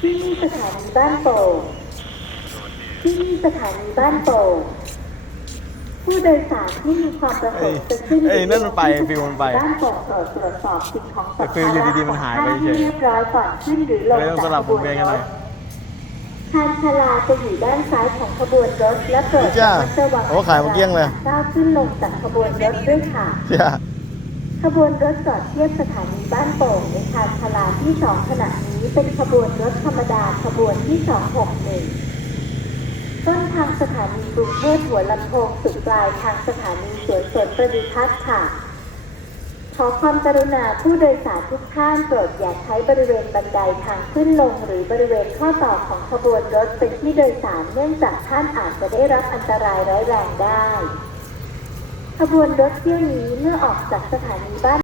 ที่นี่สถานีบ้านโป่งที่นี่สถานีบ้านโป่งผู้โดยสารที่มีความประสงค์จะขึ้นเอ้ยนั่นมันไปฟิวมันไปบ้านโป่งโปรดตรวจสอบสิ่งของสัมแต่ฟิวอยู่ดีๆมันหายไปเฉย ให้เรียบร้อยก่อนขึ้นหรือลงเลยต้องสจากลับขวบงวนเวียนกันหรน่อยถชานชาลาจะอยู่ด้านซ้ายของขบวนรถและโปรดจ้าระวังโอ้ขายมาเกลี้ยงเลย ก้าวขึ้นลงจากขบวนรถด้วยค่ะ เชี่ย ขบวนรถจอดเทียบสถานีบ้านโป่งในชานชาลาที่สองขณะนี้เป็นขบวนรถธรรมดาขบวนที่ 261 ต้นทางสถานีกรุงเทพหัวลำโพงสุดปลายทางสถานีสวนสนประดิพัฒน์ค่ะ ขอความกรุณาผู้โดยสารทุกท่านโปรดอย่าใช้บริเวณบันไดทางขึ้นลง หรือบริเวณข้อต่อของขบวนรถเป็นที่โดยสารเนื่องจากท่านอาจจะได้รับอันตรายร้ายแรงได้ ขบวนรถเที่ยวนี้เมื่อออกจากสถานีบ้าน